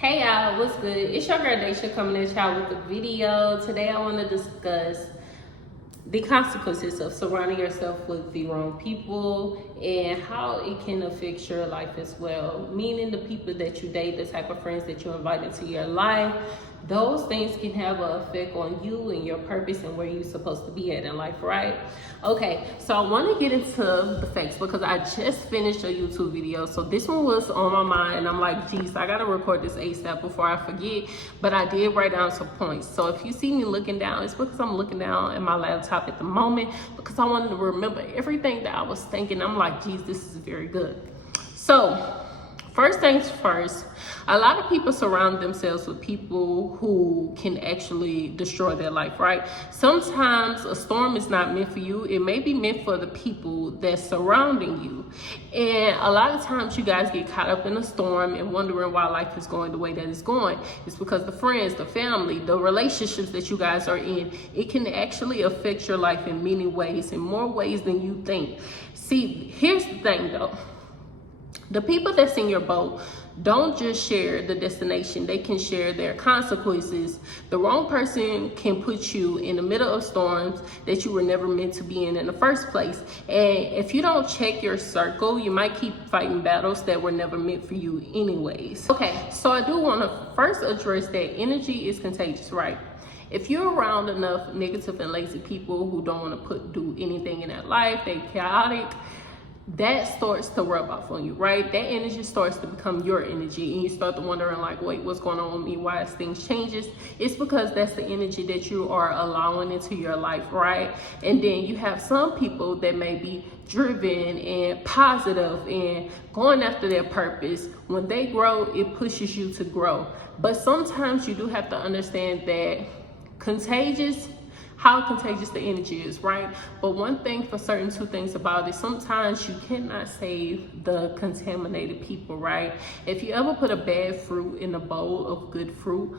Hey y'all, what's good? It's your girl Daisha coming at y'all with a video. Today I want to discuss the consequences of surrounding yourself with the wrong people and how it can affect your life as well. Meaning the people that you date, the type of friends that you invite into your life, those things can have an effect on you and your purpose and where you're supposed to be at in life, right? Okay, so I want to get into the facts because I just finished a YouTube video. So this one was on my mind and I'm like, geez, I got to record this ASAP before I forget. But I did write down some points. So if you see me looking down, it's because I'm looking down at my laptop at the moment because I wanted to remember everything that I was thinking. I'm like, geez, this is very good. So first things first, a lot of people surround themselves with people who can actually destroy their life, right? Sometimes a storm is not meant for you. It may be meant for the people that's surrounding you. And a lot of times you guys get caught up in a storm and wondering why life is going the way that it's going. It's because the friends, the family, the relationships that you guys are in, it can actually affect your life in many ways, in more ways than you think. See, here's the thing though. The people that's in your boat don't just share the destination, they can share their consequences. The wrong person can put you in the middle of storms that you were never meant to be in the first place. And if you don't check your circle, you might keep fighting battles that were never meant for you anyways. Okay, so I do want to first address that energy is contagious, right? If you're around enough negative and lazy people who don't want to do anything in their life, they chaotic, that starts to rub off on you, right? That energy starts to become your energy and you start to wondering like, wait, what's going on with me? Why is things changes? It's because that's the energy that you are allowing into your life, right? And then you have some people that may be driven and positive and going after their purpose. When they grow, it pushes you to grow. But sometimes you do have to understand that how contagious the energy is, right? But one thing for certain, two things about it, sometimes you cannot save the contaminated people, right? If you ever put a bad fruit in a bowl of good fruit,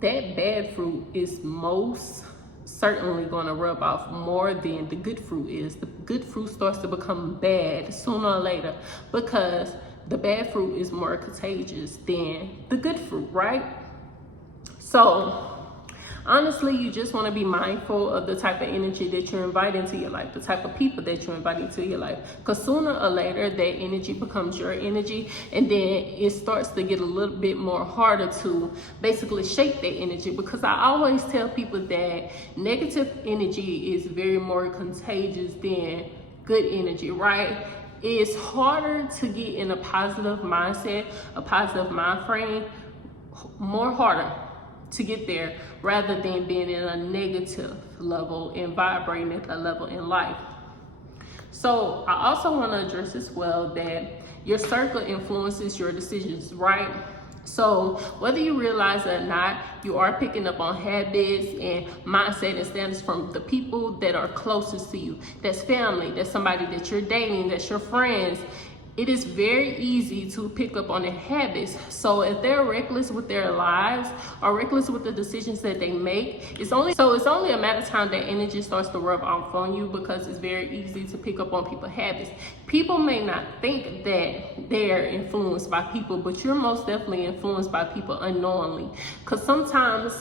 that bad fruit is most certainly going to rub off more than the good fruit is. The good fruit starts to become bad sooner or later because the bad fruit is more contagious than the good fruit, right? So honestly, you just want to be mindful of the type of energy that you invite into your life, the type of people that you invite into your life. Because sooner or later, that energy becomes your energy. And then it starts to get a little bit more harder to basically shape that energy. Because I always tell people that negative energy is very more contagious than good energy, right? It's harder to get in a positive mindset, a positive mind frame, more harder to get there rather than being in a negative level and vibrating at a level in life. So I also want to address as well that your circle influences your decisions, right? So whether you realize it or not, you are picking up on habits and mindset and standards from the people that are closest to you. That's family, that's somebody that you're dating, that's your friends. It is very easy to pick up on their habits. So if they're reckless with their lives or reckless with the decisions that they make, it's only a matter of time that energy starts to rub off on you because it's very easy to pick up on people's habits. People may not think that they're influenced by people, but you're most definitely influenced by people unknowingly. Because sometimes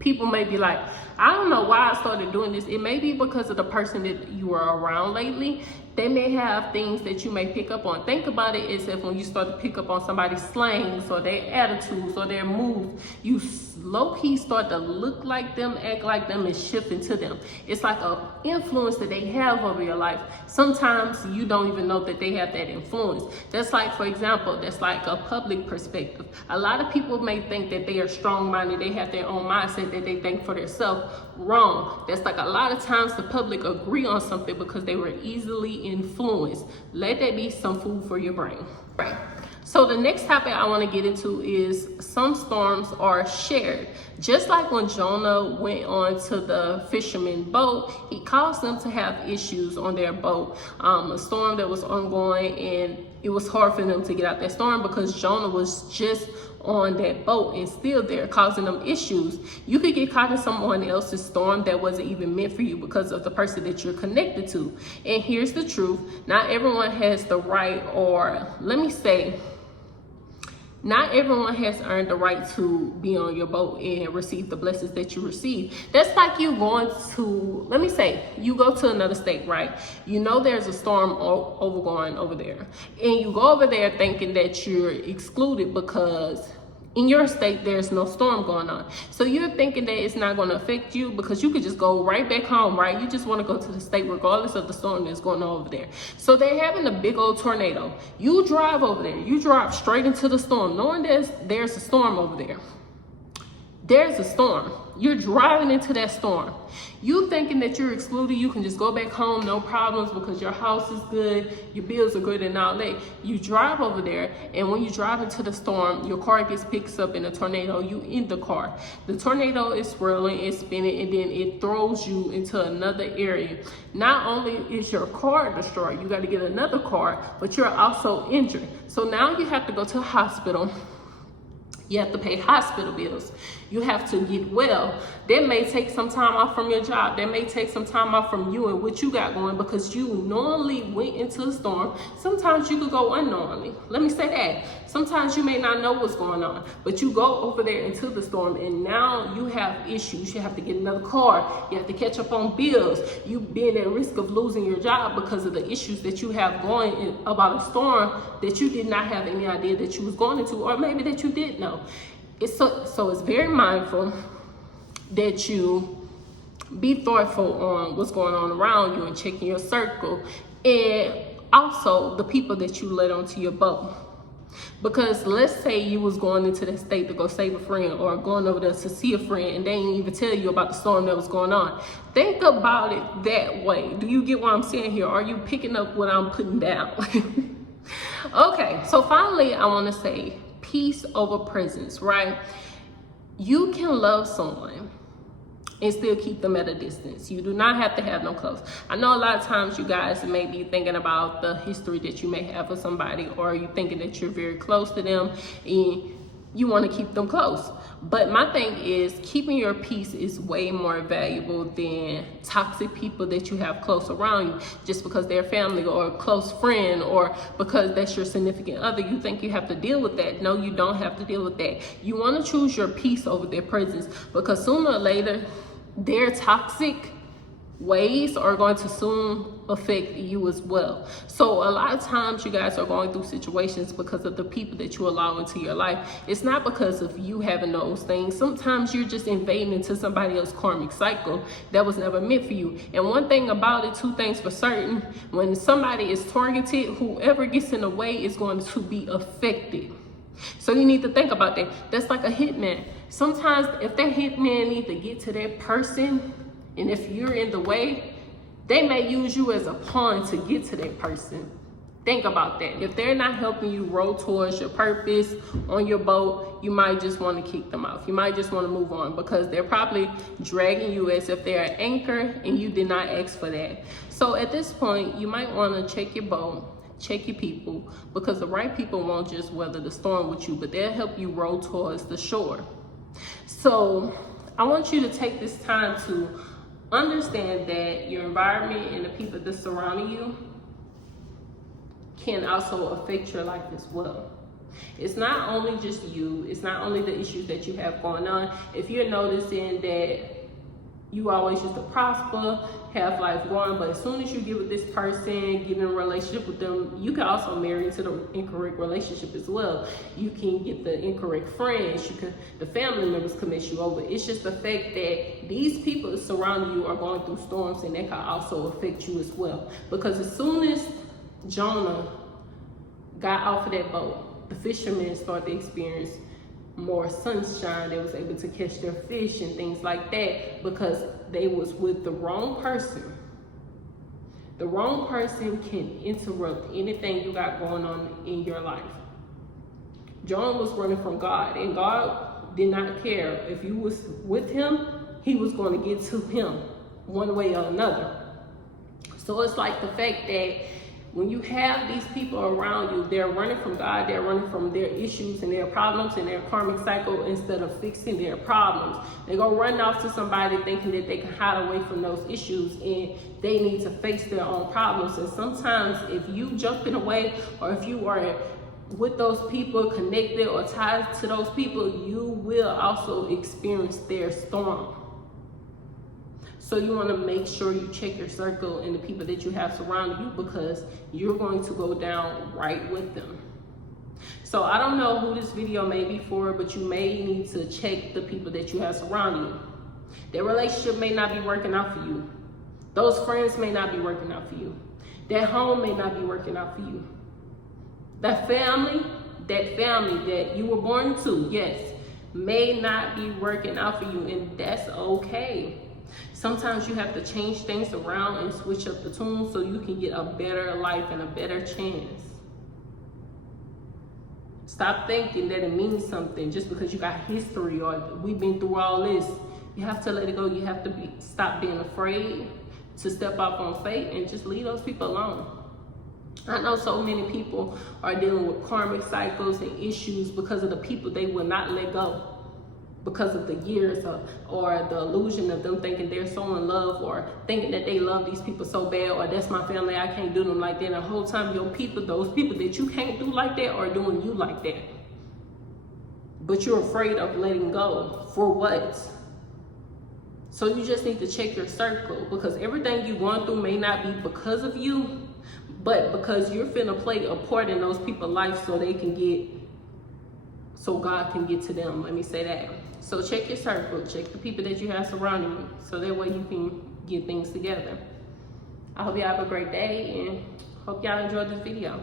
people may be like, I don't know why I started doing this. It may be because of the person that you were around lately. They may have things that you may pick up on. Think about it as if when you start to pick up on somebody's slangs or their attitudes or their moves, you low-key start to look like them, act like them, and shift into them. It's like an influence that they have over your life. Sometimes you don't even know that they have that influence. That's like, for example, that's like a public perspective. A lot of people may think that they are strong-minded, they have their own mindset that they think for themselves. Wrong. That's like a lot of times the public agree on something because they were easily influenced. Let that be some food for your brain. Right. So the next topic I want to get into is some storms are shared. Just like when Jonah went on to the fisherman boat, he caused them to have issues on their boat. A storm that was ongoing, and it was hard for them to get out that storm because Jonah was just on that boat and still there causing them issues. You could get caught in someone else's storm that wasn't even meant for you because of the person that you're connected to. And here's the truth, not everyone has the right, or let me say, Not everyone has earned the right to be on your boat and receive the blessings that you receive. That's like you going to, let me say, you go to another state, right? You know there's a storm overgoing over there. And you go over there thinking that you're excluded because in your state there's no storm going on. So you're thinking that it's not going to affect you because you could just go right back home, right? You just want to go to the state regardless of the storm that's going on over there. So they're having a big old tornado. You drive over there, you drive straight into the storm knowing there's a storm over there. There's a storm. You're driving into that storm. You thinking that you're excluded, you can just go back home, no problems, because your house is good, your bills are good and all that. You drive over there, and when you drive into the storm, your car gets picked up in a tornado, you in the car. The tornado is swirling, it's spinning, and then it throws you into another area. Not only is your car destroyed, you got to get another car, but you're also injured. So now you have to go to a hospital. You have to pay hospital bills. You have to get well. That may take some time off from your job. That may take some time off from you and what you got going because you knowingly went into a storm. Sometimes you could go unknowingly. Let me say that. Sometimes you may not know what's going on, but you go over there into the storm and now you have issues. You have to get another car. You have to catch up on bills. You being at risk of losing your job because of the issues that you have going about a storm that you did not have any idea that you was going into, or maybe that you did know. So it's very mindful that you be thoughtful on what's going on around you and checking your circle, and also the people that you let onto your boat. Because let's say you was going into that state to go save a friend or going over there to see a friend and they didn't even tell you about the storm that was going on. Think about it that way. Do you get what I'm saying here? Are you picking up what I'm putting down? Okay, so finally I want to say peace over presence, right? You can love someone and still keep them at a distance. You do not have to have them close. I know a lot of times you guys may be thinking about the history that you may have with somebody, or you thinking that you're very close to them and you want to keep them close. But my thing is, keeping your peace is way more valuable than toxic people that you have close around you just because they're family or a close friend or because that's your significant other. You think you have to deal with that. No, you don't have to deal with that. You want to choose your peace over their presence, because sooner or later, their toxic ways are going to soon affect you as well. So a lot of times you guys are going through situations because of the people that you allow into your life. It's not because of you having those things. Sometimes you're just invading into somebody else's karmic cycle that was never meant for you. And one thing about it, two things for certain, when somebody is targeted, whoever gets in the way is going to be affected. So you need to think about that. That's like a hitman. Sometimes if that hitman needs to get to that person, and if you're in the way, they may use you as a pawn to get to that person. Think about that. If they're not helping you roll towards your purpose on your boat, you might just want to kick them off. You might just want to move on because they're probably dragging you as if they're an anchor and you did not ask for that. So at this point, you might want to check your boat, check your people, because the right people won't just weather the storm with you, but they'll help you roll towards the shore. So I want you to take this time to understand that your environment and the people that surround you can also affect your life as well. It's not only just you, it's not only the issues that you have going on. If you're noticing that you always used to prosper, have life going, but as soon as you get with this person, get in a relationship with them, you can also marry into the incorrect relationship as well. You can get the incorrect friends, the family members can mess you over. It's just the fact that these people surrounding you are going through storms, and that can also affect you as well. Because as soon as Jonah got off of that boat, the fishermen started to experience more sunshine. They was able to catch their fish and things like that because they was with the wrong person. The wrong person can interrupt anything you got going on in your life. John was running from God, and God did not care. If you was with him, he was going to get to him one way or another. So it's like the fact that when you have these people around you, they're running from God, they're running from their issues and their problems and their karmic cycle instead of fixing their problems. They go run off to somebody thinking that they can hide away from those issues, and they need to face their own problems. And sometimes if you jumping away, or if you are with those people, connected or tied to those people, you will also experience their storm. So you want to make sure you check your circle and the people that you have surrounding you, because you're going to go down right with them. So I don't know who this video may be for, but you may need to check the people that you have surrounding you. Their relationship may not be working out for you. Those friends may not be working out for you. That home may not be working out for you. That family that you were born to, yes, may not be working out for you, and that's okay. Sometimes you have to change things around and switch up the tune so you can get a better life and a better chance. Stop thinking that it means something just because you got history or we've been through all this. You have to let it go. You have to stop being afraid to step up on faith and just leave those people alone. I know so many people are dealing with karmic cycles and issues because of the people they will not let go. Because of the years or the illusion of them thinking they're so in love, or thinking that they love these people so bad, or that's my family, I can't do them like that. And the whole time your people, those people that you can't do like that, are doing you like that. But you're afraid of letting go. For what? So you just need to check your circle, because everything you're going through may not be because of you, but because you're finna play a part in those people's life so God can get to them. Let me say that. So check your circle, check the people that you have surrounding you, so that way you can get things together. I hope y'all have a great day, and hope y'all enjoyed this video.